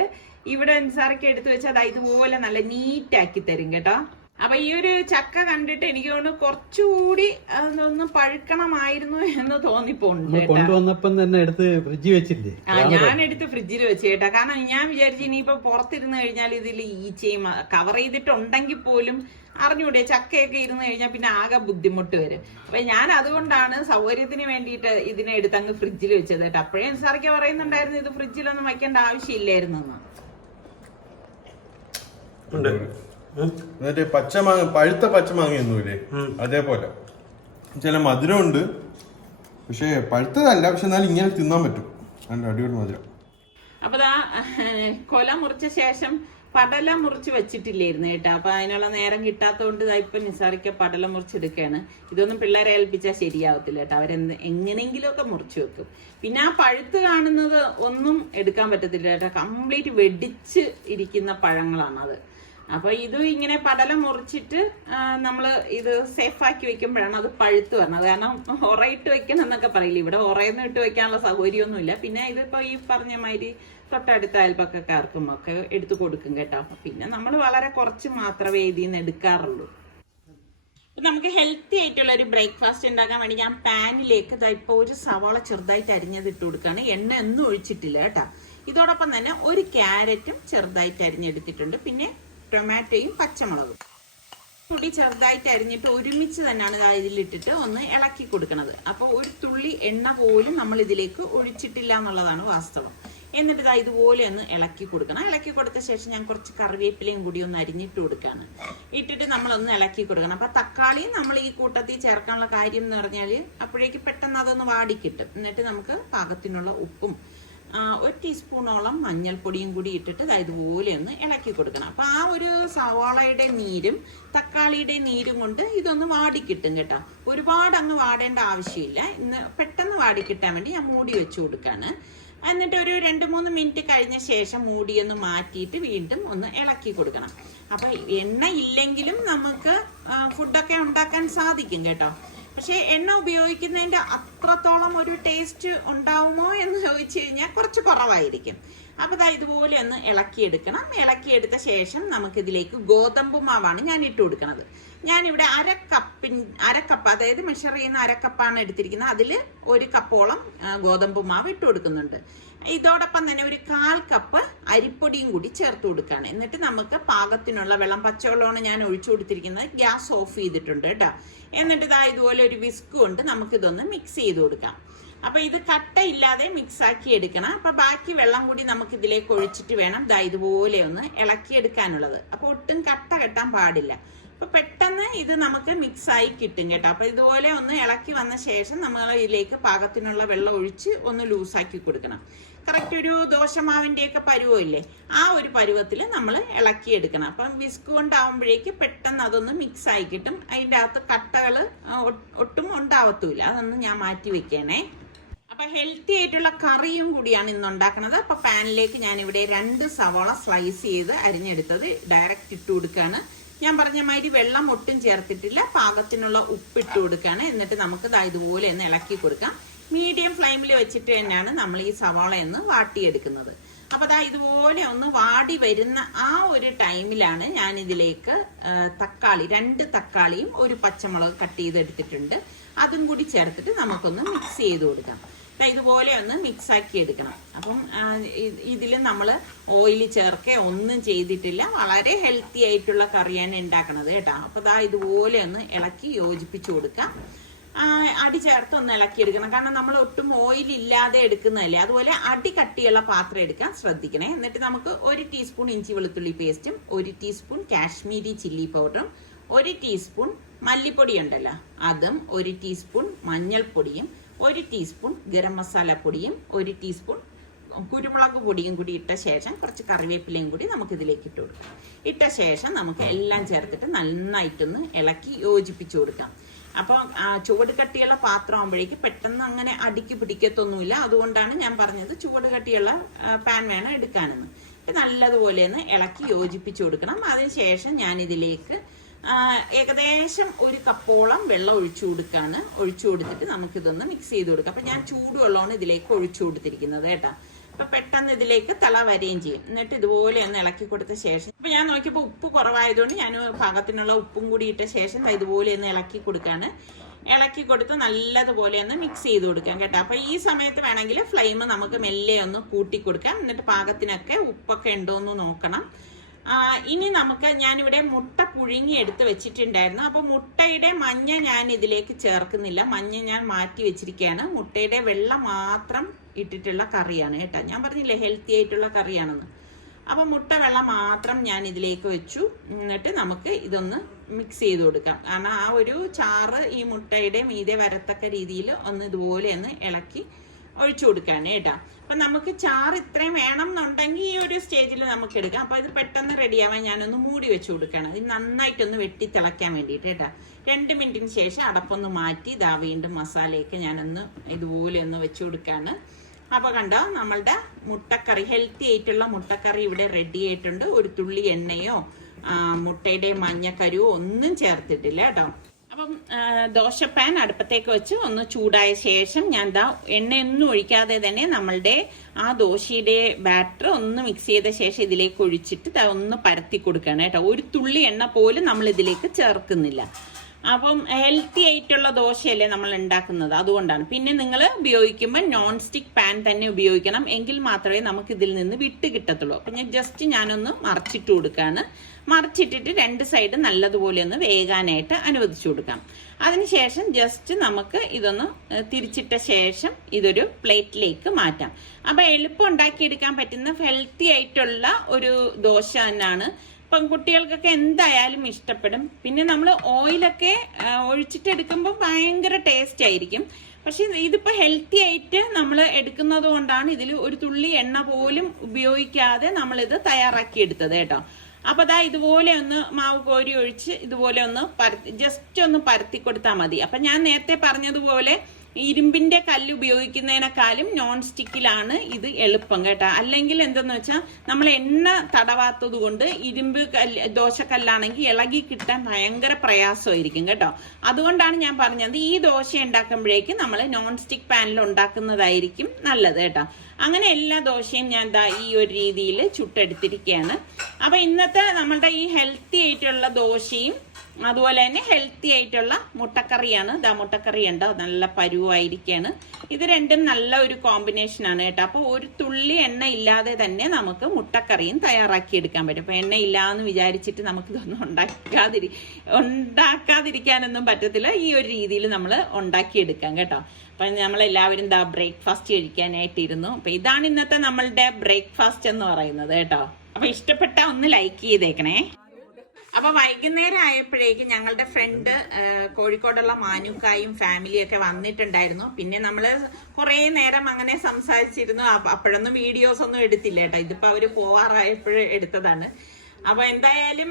ഇവിടെ നിസാറിക്ക് എടുത്ത് വെച്ചാൽ അത് ഇതുപോലെ നല്ല നീറ്റാക്കി തരും കേട്ടോ. അപ്പൊ ഈ ഒരു ചക്ക കണ്ടിട്ട് എനിക്ക് തോന്നുന്നു കുറച്ചുകൂടി അതൊന്ന് പഴുക്കണമായിരുന്നു എന്ന് തോന്നിപ്പോണ്ട് കൊണ്ടുവന്നപ്പം തന്നെ എടുത്ത് ഫ്രിഡ്ജിൽ വെച്ചില്ലേ? ഞാൻ എടുത്ത് ഫ്രിഡ്ജിൽ വെച്ച് കേട്ടാ. കാരണം ഞാൻ വിചാരിച്ചു ഇനിയിപ്പോ പുറത്തിരുന്ന് കഴിഞ്ഞാൽ ഇതിൽ ഈച്ചയും കവർ ചെയ്തിട്ടുണ്ടെങ്കിൽ പോലും അറിഞ്ഞൂടെ ചക്കയൊക്കെ ഇരുന്ന് കഴിഞ്ഞാൽ പിന്നെ ആകെ ബുദ്ധിമുട്ട് വരും. അപ്പൊ ഞാൻ അതുകൊണ്ടാണ് സൗകര്യത്തിന് വേണ്ടിയിട്ട് ഇതിനെ എടുത്ത് അങ്ങ് ഫ്രിഡ്ജിൽ വെച്ചത് കേട്ടോ. അപ്പോഴേ സാറൊക്കെ പറയുന്നുണ്ടായിരുന്നു ഇത് ഫ്രിഡ്ജിലൊന്നും വയ്ക്കേണ്ട ആവശ്യമില്ലായിരുന്നു. എന്നിട്ട് പച്ചമാങ്ങ, പഴുത്ത പച്ചമാങ്ങയൊന്നുമില്ലേ അതേപോലെ ചില മധുരമുണ്ട്, പക്ഷെ പഴുത്തതല്ല, പക്ഷെ എന്നാലും ഇങ്ങനെ തിന്നാൻ പറ്റും. നല്ല അടിപൊളി മധുരം. അപ്പൊ കൊല മുറിച്ച ശേഷം പടല മുറിച്ച് വെച്ചിട്ടില്ലായിരുന്നു കേട്ടോ. അപ്പൊ അതിനുള്ള നേരം കിട്ടാത്തതുകൊണ്ട് ഇപ്പൊ നിസാറിക്ക പടല മുറിച്ചെടുക്കുകയാണ്. ഇതൊന്നും പിള്ളേരെ ഏൽപ്പിച്ചാൽ ശരിയാവത്തില്ല കേട്ടോ. എങ്ങനെയെങ്കിലും ഒക്കെ മുറിച്ചു വെക്കും. പിന്നെ ആ പഴുത്ത് കാണുന്നത് ഒന്നും എടുക്കാൻ പറ്റത്തില്ല കേട്ടോ. കംപ്ലീറ്റ് വെടിച്ച് ഇരിക്കുന്ന പഴങ്ങളാണ് അത്. അപ്പൊ ഇത് ഇങ്ങനെ പടലം മുറിച്ചിട്ട് നമ്മള് ഇത് സേഫ് ആക്കി വെക്കുമ്പോഴാണ് അത് പഴുത്ത് വരണത്. കാരണം ഉറയിട്ട് വെക്കണം എന്നൊക്കെ പറയില്ല. ഇവിടെ ഉറയൊന്നും ഇട്ട് വെക്കാനുള്ള സൗകര്യമൊന്നുമില്ല. പിന്നെ ഇതിപ്പോ ഈ പറഞ്ഞ മാതിരി തൊട്ടടുത്ത അയൽപ്പക്കാർക്കും ഒക്കെ എടുത്തു കൊടുക്കും കേട്ടോ. പിന്നെ നമ്മൾ വളരെ കുറച്ച് മാത്രമേ ഇതിൽ നിന്ന് എടുക്കാറുള്ളൂ. നമുക്ക് ഹെൽത്തി ആയിട്ടുള്ള ഒരു ബ്രേക്ക്ഫാസ്റ്റ് ഉണ്ടാക്കാൻ വേണ്ടി ഞാൻ പാനിലേക്ക് ഇപ്പൊ ഒരു സവാള ചെറുതായിട്ട് അരിഞ്ഞത് ഇട്ട് കൊടുക്കുകയാണ്. എണ്ണ ഒന്നും ഒഴിച്ചിട്ടില്ല കേട്ടോ. ഇതോടൊപ്പം തന്നെ ഒരു ക്യാരറ്റും ചെറുതായിട്ട് അരിഞ്ഞെടുത്തിട്ടുണ്ട്. പിന്നെ ടൊമാറ്റോയും പച്ചമുളകും കൂടി ചെറുതായിട്ട് അരിഞ്ഞിട്ട് ഒരുമിച്ച് തന്നെയാണ് ഇതിലിട്ടിട്ട് ഒന്ന് ഇളക്കി കൊടുക്കുന്നത്. അപ്പോൾ ഒരു തുള്ളി എണ്ണ പോലും നമ്മൾ ഇതിലേക്ക് ഒഴിച്ചിട്ടില്ല എന്നുള്ളതാണ് വാസ്തവം. എന്നിട്ട് ഇതുപോലെ ഒന്ന് ഇളക്കി കൊടുക്കണം. ഇളക്കി കൊടുത്ത ശേഷം ഞാൻ കുറച്ച് കറിവേപ്പിലയും കൂടി ഒന്ന് അരിഞ്ഞിട്ട് കൊടുക്കുകയാണ്. ഇട്ടിട്ട് നമ്മളൊന്ന് ഇളക്കി കൊടുക്കണം. അപ്പൊ തക്കാളിയും നമ്മൾ ഈ കൂട്ടത്തിൽ ചേർക്കാനുള്ള കാര്യം എന്ന് പറഞ്ഞാൽ അപ്പോഴേക്ക് പെട്ടെന്ന് അതൊന്ന് വാടിക്കിട്ടും. എന്നിട്ട് നമുക്ക് പാകത്തിനുള്ള ഉപ്പും 1 ടീസ്പൂണോളം മഞ്ഞൾപ്പൊടിയും കൂടി ഇട്ടിട്ട് ഇതുപോലെ ഒന്ന് ഇളക്കി കൊടുക്കണം. അപ്പൊ ആ ഒരു സവാളയുടെ നീരും തക്കാളിയുടെ നീരും കൊണ്ട് ഇതൊന്ന് വാടിക്കിട്ടും കേട്ടോ. ഒരുപാട് അങ്ങ് വാടേണ്ട ആവശ്യമില്ല. ഇന്ന് പെട്ടെന്ന് വാടിക്കിട്ടാൻ വേണ്ടി ഞാൻ മൂടി വെച്ച് കൊടുക്കാണ്. എന്നിട്ട് ഒരു 2-3 മിനിറ്റ് കഴിഞ്ഞ ശേഷം മൂടിയൊന്ന് മാറ്റിയിട്ട് വീണ്ടും ഒന്ന് ഇളക്കി കൊടുക്കണം. അപ്പൊ എണ്ണ ഇല്ലെങ്കിലും നമുക്ക് ഫുഡൊക്കെ ഉണ്ടാക്കാൻ സാധിക്കും കേട്ടോ. പക്ഷെ എണ്ണ ഉപയോഗിക്കുന്നതിന്റെ അത്രത്തോളം ഒരു ടേസ്റ്റ് ഉണ്ടാവുമോ എന്ന് ചോദിച്ചു കഴിഞ്ഞാൽ കുറച്ച് കുറവായിരിക്കും. അപ്പൊ ഇതുപോലെ ഒന്ന് ഇളക്കിയെടുക്കണം. ഇളക്കിയെടുത്ത ശേഷം നമുക്കിതിലേക്ക് ഗോതമ്പ് മാവാണ് ഞാൻ ഇട്ട് കൊടുക്കുന്നത്. ഞാനിവിടെ അര കപ്പ് അതായത് മെഷർ ചെയ്യുന്ന അരക്കപ്പാണ് എടുത്തിരിക്കുന്നത്. അതിൽ 1 കപ്പോളം ഗോതമ്പ് മാവ് ഇട്ട് കൊടുക്കുന്നുണ്ട്. ഇതോടൊപ്പം തന്നെ ഒരു 1/4 കപ്പ് അരിപ്പൊടിയും കൂടി ചേർത്ത് കൊടുക്കുകയാണ്. എന്നിട്ട് നമുക്ക് പാകത്തിനുള്ള വെള്ളം, പച്ചവെള്ളമാണ് ഞാൻ ഒഴിച്ചു കൊടുത്തിരിക്കുന്നത്. ഗ്യാസ് ഓഫ് ചെയ്തിട്ടുണ്ട് കേട്ടോ. എന്നിട്ട് ഇതുപോലെ ഒരു വിസ്ക് കൊണ്ട് നമുക്കിതൊന്ന് മിക്സ് ചെയ്ത് കൊടുക്കാം. അപ്പൊ ഇത് കട്ടയില്ലാതെ മിക്സ് ആക്കി എടുക്കണം. അപ്പൊ ബാക്കി വെള്ളം കൂടി നമുക്ക് ഇതിലേക്ക് ഒഴിച്ചിട്ട് വേണം ഇതുപോലെ ഒന്ന് ഇളക്കി എടുക്കാനുള്ളത്. അപ്പൊ ഒട്ടും കട്ട കെട്ടാൻ പാടില്ല. അപ്പൊ പെട്ടെന്ന് ഇത് നമുക്ക് മിക്സ് ആയി കിട്ടും കേട്ടോ. അപ്പൊ ഇതുപോലെ ഒന്ന് ഇളക്കി വന്ന ശേഷം നമ്മൾ ഇതിലേക്ക് പാകത്തിനുള്ള വെള്ളം ഒഴിച്ച് ഒന്ന് ലൂസാക്കി കൊടുക്കണം. കറക്റ്റ് ഒരു ദോശമാവിന്റെയൊക്കെ പരുവമില്ലേ, ആ ഒരു പരുവത്തിൽ നമ്മൾ ഇളക്കിയെടുക്കണം. അപ്പം വിസ്ക് കൊണ്ടാവുമ്പോഴേക്ക് പെട്ടെന്ന് അതൊന്ന് മിക്സ് ആയി കിട്ടും. അതിൻ്റെ അകത്ത് കട്ടകൾ ഒട്ടും ഉണ്ടാവത്തുമില്ല. അതൊന്ന് ഞാൻ മാറ്റി വെക്കണേ. അപ്പൊ ഹെൽത്തി ആയിട്ടുള്ള കറിയും കൂടിയാണ് ഇന്ന് ഉണ്ടാക്കുന്നത്. അപ്പൊ പാനിലേക്ക് ഞാൻ ഇവിടെ 2 സവാള സ്ലൈസ് ചെയ്ത് അരിഞ്ഞെടുത്തത് ഡയറക്റ്റ് ഇട്ട് കൊടുക്കുകയാണ്. ഞാൻ പറഞ്ഞ മാതിരി വെള്ളം ഒട്ടും ചേർത്തിട്ടില്ല. പാകത്തിനുള്ള ഉപ്പ് ഇട്ട് കൊടുക്കുകയാണ്. എന്നിട്ട് നമുക്ക് ഇതുപോലെ ഒന്ന് ഇളക്കി കൊടുക്കാം. മീഡിയം ഫ്ലെയിമിൽ വെച്ചിട്ട് തന്നെയാണ് നമ്മൾ ഈ സവാളയൊന്ന് വാട്ടിയെടുക്കുന്നത്. അപ്പൊ ഇതുപോലെ ഒന്ന് വാടി വരുന്ന ആ ഒരു ടൈമിലാണ് ഞാൻ ഇതിലേക്ക് തക്കാളി, 2 തക്കാളിയും 1 പച്ചമുളക് കട്ട് ചെയ്തെടുത്തിട്ടുണ്ട്. അതും കൂടി ചേർത്തിട്ട് നമുക്കൊന്ന് മിക്സ് ചെയ്ത് കൊടുക്കാം. ഇതുപോലെ ഒന്ന് മിക്സ് ആക്കി എടുക്കണം. അപ്പം ഇതിൽ നമ്മൾ ഓയിൽ ചേർക്കുക ഒന്നും ചെയ്തിട്ടില്ല. വളരെ ഹെൽത്തി ആയിട്ടുള്ള കറിയാണ് ഉണ്ടാക്കണത് കേട്ടോ. അപ്പൊ ഇതുപോലെ ഒന്ന് ഇളക്കി യോജിപ്പിച്ചു കൊടുക്കാം. അടി ചേർത്ത് ഒന്ന് ഇളക്കിയെടുക്കണം. കാരണം നമ്മൾ ഒട്ടും ഓയിൽ ഇല്ലാതെ എടുക്കുന്നതല്ലേ. അതുപോലെ അടി കട്ടിയുള്ള പാത്രം എടുക്കാൻ ശ്രദ്ധിക്കണേ. എന്നിട്ട് നമുക്ക് 1 ടീസ്പൂൺ ഇഞ്ചി വെളുത്തുള്ളി പേസ്റ്റും 1 ടീസ്പൂൺ കാശ്മീരി ചില്ലി പൗഡറും 1 ടീസ്പൂൺ മല്ലിപ്പൊടി ഉണ്ടല്ലോ അതും 1 ടീസ്പൂൺ മഞ്ഞൾപ്പൊടിയും 1 ടീസ്പൂൺ ഗരം മസാല പൊടിയും 1 ടീസ്പൂൺ കുരുമുളക് പൊടിയും കൂടി ഇട്ട ശേഷം കുറച്ച് കറിവേപ്പിലയും കൂടി നമുക്ക് ഇതിലേക്ക് ഇട്ട് കൊടുക്കാം. ഇട്ട ശേഷം നമുക്ക് എല്ലാം ചേർത്തിട്ട് നന്നായിട്ടൊന്ന് ഇളക്കി യോജിപ്പിച്ചു കൊടുക്കാം. അപ്പോൾ ചുവട് കട്ടിയുള്ള പാത്രം ആകുമ്പോഴേക്ക് പെട്ടെന്ന് അങ്ങനെ അടുക്കി പിടിക്കത്തൊന്നുമില്ല. അതുകൊണ്ടാണ് ഞാൻ പറഞ്ഞത് ചുവട് കട്ടിയുള്ള പാൻ വേണം എടുക്കാനെന്ന്. നല്ലതുപോലെ ഒന്ന് ഇളക്കി യോജിപ്പിച്ചു കൊടുക്കണം. അതിനുശേഷം ഞാൻ ഇതിലേക്ക് ഏകദേശം 1 കപ്പോളം വെള്ളം ഒഴിച്ചു കൊടുക്കുകയാണ്. ഒഴിച്ചു കൊടുത്തിട്ട് നമുക്കിതൊന്ന് മിക്സ് ചെയ്ത് കൊടുക്കാം. അപ്പം ഞാൻ ചൂടുവെള്ളമാണ് ഇതിലേക്ക് ഒഴിച്ചു കൊടുത്തിരിക്കുന്നത് കേട്ടോ. അപ്പൊ പെട്ടെന്ന് ഇതിലേക്ക് തിള വരികയും ചെയ്യും. എന്നിട്ട് ഇതുപോലെ ഒന്ന് ഇളക്കി കൊടുത്ത ശേഷം, ഇപ്പൊ ഞാൻ നോക്കിയപ്പോൾ ഉപ്പ് കുറവായതുകൊണ്ട് ഞാൻ പാകത്തിനുള്ള ഉപ്പും കൂടി ഇട്ട ശേഷം ഇതുപോലെ ഒന്ന് ഇളക്കി കൊടുക്കാണ്. ഇളക്കി കൊടുത്ത് നല്ലതുപോലെ ഒന്ന് മിക്സ് ചെയ്ത് കൊടുക്കാം കേട്ടോ. അപ്പൊ ഈ സമയത്ത് വേണമെങ്കിൽ ഫ്ലെയിം നമുക്ക് മെല്ലെ ഒന്ന് കൂട്ടി കൊടുക്കാം. എന്നിട്ട് പാകത്തിനൊക്കെ ഉപ്പൊക്കെ ഉണ്ടോയെന്ന് നോക്കണം. ഇനി നമുക്ക്, ഞാനിവിടെ മുട്ട പുഴുങ്ങി എടുത്ത് വെച്ചിട്ടുണ്ടായിരുന്നു. അപ്പൊ മുട്ടയുടെ മഞ്ഞ ഞാൻ ഇതിലേക്ക് ചേർക്കുന്നില്ല, മഞ്ഞ ഞാൻ മാറ്റി വെച്ചിരിക്കുകയാണ്. മുട്ടയുടെ വെള്ള മാത്രം ഇട്ടിട്ടുള്ള കറിയാണ് കേട്ടോ. ഞാൻ പറഞ്ഞില്ലേ ഹെൽത്തി ആയിട്ടുള്ള കറിയാണെന്ന്. അപ്പൊ മുട്ട വെള്ള മാത്രം ഞാൻ ഇതിലേക്ക് വെച്ചു. എന്നിട്ട് നമുക്ക് ഇതൊന്ന് മിക്സ് ചെയ്ത് കൊടുക്കാം. കാരണം ആ ഒരു ചാറ് ഈ മുട്ടയുടെ മീതെ വരത്തക്ക രീതിയിൽ ഒന്ന് ഇതുപോലെ ഒന്ന് ഇളക്കി ഒഴിച്ചു കൊടുക്കാണ് കേട്ടോ. അപ്പൊ നമുക്ക് ചാറ് ഇത്രയും വേണം എന്നുണ്ടെങ്കിൽ ഈ ഒരു സ്റ്റേജിൽ നമുക്ക് എടുക്കാം. അപ്പൊ ഇത് പെട്ടെന്ന് റെഡിയാവാൻ ഞാനൊന്ന് മൂടി വെച്ച് കൊടുക്കണം. ഇത് നന്നായിട്ടൊന്ന് വെട്ടി തിളയ്ക്കാൻ വേണ്ടിയിട്ട് കേട്ടോ. 2 മിനിറ്റിന് ശേഷം അടപ്പൊന്ന് മാറ്റി വീണ്ടും മസാലയൊക്കെ ഞാനൊന്ന് ഇതുപോലെ ഒന്ന് വെച്ച് കൊടുക്കാണ്. അപ്പൊ കണ്ടോ, നമ്മളുടെ മുട്ടക്കറി, ഹെൽത്തി ആയിട്ടുള്ള മുട്ടക്കറി ഇവിടെ റെഡി ആയിട്ടുണ്ട്. ഒരു തുള്ളി എണ്ണയോ മുട്ടയുടെ മഞ്ഞക്കരുവോ ഒന്നും ചേർത്തിട്ടില്ല കേട്ടോ. അപ്പം ദോശപ്പാൻ അടുപ്പത്തേക്ക് വെച്ച് ഒന്ന് ചൂടായ ശേഷം ഞാൻ എണ്ണയൊന്നും ഒഴിക്കാതെ തന്നെ നമ്മളുടെ ആ ദോശയുടെ ബാറ്റർ ഒന്ന് മിക്സ് ചെയ്ത ശേഷം ഇതിലേക്ക് ഒഴിച്ചിട്ട് ഒന്ന് പരത്തി കൊടുക്കണം കേട്ടോ. ഒരു തുള്ളി എണ്ണ പോലും നമ്മൾ ഇതിലേക്ക് ചേർക്കുന്നില്ല. അപ്പം ഹെൽത്തി ആയിട്ടുള്ള ദോശയല്ലേ നമ്മൾ ഉണ്ടാക്കുന്നത്, അതുകൊണ്ടാണ്. പിന്നെ നിങ്ങൾ ഉപയോഗിക്കുമ്പോൾ നോൺ സ്റ്റിക്ക് പാൻ തന്നെ ഉപയോഗിക്കണം, എങ്കിൽ മാത്രമേ നമുക്ക് ഇതിൽ നിന്ന് വിട്ട് കിട്ടത്തുള്ളൂ. അപ്പം ഞാനൊന്ന് മറിച്ചിട്ട് കൊടുക്കുകയാണ്. മറിച്ചിട്ടിട്ട് 2 സൈഡ് നല്ലതുപോലെ ഒന്ന് വേകാനായിട്ട് അനുവദിച്ചു കൊടുക്കാം. അതിനുശേഷം നമുക്ക് ഇതൊന്ന് തിരിച്ചിട്ട ശേഷം ഇതൊരു പ്ലേറ്റിലേക്ക് മാറ്റാം. അപ്പം എളുപ്പം ഉണ്ടാക്കിയെടുക്കാൻ പറ്റുന്ന ഹെൽത്തി ആയിട്ടുള്ള ഒരു ദോശ തന്നെയാണ്. കുട്ടികൾക്കൊക്കെ എന്തായാലും ഇഷ്ടപ്പെടും. പിന്നെ നമ്മൾ ഓയിലൊക്കെ ഒഴിച്ചിട്ട് എടുക്കുമ്പോൾ ഭയങ്കര ടേസ്റ്റ് ആയിരിക്കും. പക്ഷെ ഇതിപ്പോ ഹെൽത്തി ആയിട്ട് നമ്മൾ എടുക്കുന്നത് കൊണ്ടാണ് ഇതിൽ ഒരു തുള്ളി എണ്ണ പോലും ഉപയോഗിക്കാതെ നമ്മളിത് തയ്യാറാക്കി എടുത്തത് കേട്ടോ. അപ്പൊ ഇതുപോലെ ഒന്ന് മാവ് കോരി ഒഴിച്ച് ഇതുപോലെ ഒന്ന് ജസ്റ്റ് ഒന്ന് പരത്തി കൊടുത്താൽ മതി. അപ്പൊ ഞാൻ നേരത്തെ പറഞ്ഞതുപോലെ ഇരുമ്പിന്റെ കല്ല് ഉപയോഗിക്കുന്നതിനേക്കാളും നോൺ സ്റ്റിക്കിലാണ് ഇത് എളുപ്പം കേട്ടോ. അല്ലെങ്കിൽ എന്തെന്ന് വെച്ചാൽ നമ്മൾ എണ്ണ തടവാത്തത് കൊണ്ട് ഇരുമ്പ് ദോശക്കല്ലാണെങ്കിൽ ഇളകി കിട്ടാൻ ഭയങ്കര പ്രയാസമായിരിക്കും കേട്ടോ. അതുകൊണ്ടാണ് ഞാൻ പറഞ്ഞത് ഈ ദോശ ഉണ്ടാക്കുമ്പോഴേക്കും നമ്മൾ നോൺ സ്റ്റിക്ക് പാനിൽ ഉണ്ടാക്കുന്നതായിരിക്കും നല്ലത് കേട്ടോ. അങ്ങനെ എല്ലാ ദോശയും ഞാൻ ഈ ഒരു രീതിയിൽ ചുട്ടെടുത്തിരിക്കുകയാണ്. അപ്പൊ ഇന്നത്തെ നമ്മളുടെ ഈ ഹെൽത്തി ആയിട്ടുള്ള ദോശയും അതുപോലെ തന്നെ ഹെൽത്തി ആയിട്ടുള്ള മുട്ടക്കറിയാണ്. മുട്ടക്കറി ഉണ്ടോ നല്ല പരുവായിരിക്കാണ്. ഇത് രണ്ടും നല്ല ഒരു കോമ്പിനേഷനാണ് കേട്ടോ. അപ്പോൾ ഒരു തുള്ളി എണ്ണ ഇല്ലാതെ തന്നെ നമുക്ക് മുട്ടക്കറിയും തയ്യാറാക്കി എടുക്കാൻ പറ്റും. അപ്പോൾ എണ്ണ ഇല്ലാന്ന് വിചാരിച്ചിട്ട് നമുക്കിതൊന്നും ഉണ്ടാക്കാതിരിക്കാനൊന്നും പറ്റത്തില്ല. ഈ ഒരു രീതിയിൽ നമ്മൾ ഉണ്ടാക്കിയെടുക്കാം കേട്ടോ. അപ്പം നമ്മളെല്ലാവരും ബ്രേക്ക്ഫാസ്റ്റ് കഴിക്കാനായിട്ടിരുന്നു. അപ്പം ഇതാണ് ഇന്നത്തെ നമ്മളുടെ ബ്രേക്ക്ഫാസ്റ്റ് എന്ന് പറയുന്നത് കേട്ടോ. അപ്പം ഇഷ്ടപ്പെട്ട ഒന്ന് ലൈക്ക് ചെയ്തേക്കണേ. അപ്പൊ വൈകുന്നേരം ആയപ്പോഴേക്കും ഞങ്ങളുടെ ഫ്രണ്ട് കോഴിക്കോടുള്ള മാനുക്കായും ഫാമിലിയൊക്കെ വന്നിട്ടുണ്ടായിരുന്നു. പിന്നെ നമ്മള് കുറെ നേരം അങ്ങനെ സംസാരിച്ചിരുന്നു. അപ്പോഴൊന്നും വീഡിയോസ് ഒന്നും എടുത്തില്ല കേട്ടോ. ഇതിപ്പോ അവര് പോവാറായപ്പോഴും എടുത്തതാണ്. അപ്പൊ എന്തായാലും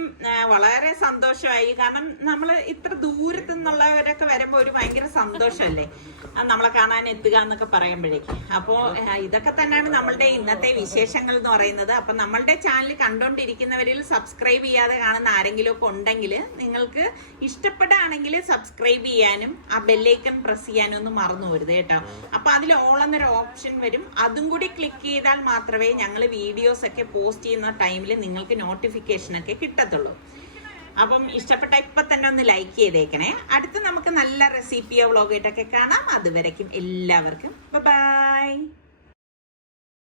വളരെ സന്തോഷമായി. കാരണം നമ്മൾ ഇത്ര ദൂരത്തു നിന്നുള്ളവരൊക്കെ വരുമ്പോ ഒരു ഭയങ്കര സന്തോഷമല്ലേ നമ്മളെ കാണാൻ എത്തുക എന്നൊക്കെ പറയുമ്പോഴേക്കും. അപ്പോൾ ഇതൊക്കെ തന്നെയാണ് നമ്മളുടെ ഇന്നത്തെ വിശേഷങ്ങൾ എന്ന് പറയുന്നത്. അപ്പൊ നമ്മളുടെ ചാനൽ കണ്ടോണ്ടിരിക്കുന്നവരിൽ സബ്സ്ക്രൈബ് ചെയ്യാതെ കാണുന്ന ആരെങ്കിലും ഒക്കെ ഉണ്ടെങ്കിൽ നിങ്ങൾക്ക് ഇഷ്ടപ്പെടുകയാണെങ്കിൽ സബ്സ്ക്രൈബ് ചെയ്യാനും ആ ബെല്ലൈക്കൺ പ്രസ് ചെയ്യാനും ഒന്നും മറന്നു പോരുത് കേട്ടോ. അപ്പൊ അതിൽ ഓൾ എന്നൊരു ഓപ്ഷൻ വരും, അതും കൂടി ക്ലിക്ക് ചെയ്താൽ മാത്രമേ ഞങ്ങൾ വീഡിയോസ് ഒക്കെ പോസ്റ്റ് ചെയ്യുന്ന ടൈമിൽ നിങ്ങൾക്ക് നോട്ടിഫിക്കേഷൻ ഒക്കെ കിട്ടത്തുള്ളൂ. അപ്പം ഇഷ്ടപ്പെട്ട ഇപ്പൊ തന്നെ ഒന്ന് ലൈക്ക് ചെയ്തേക്കണേ. അടുത്ത് നമുക്ക് നല്ല റെസിപ്പിയോ വ്ളോഗായിട്ടൊക്കെ കാണാം. അതുവരയ്ക്കും എല്ലാവർക്കും ബൈ.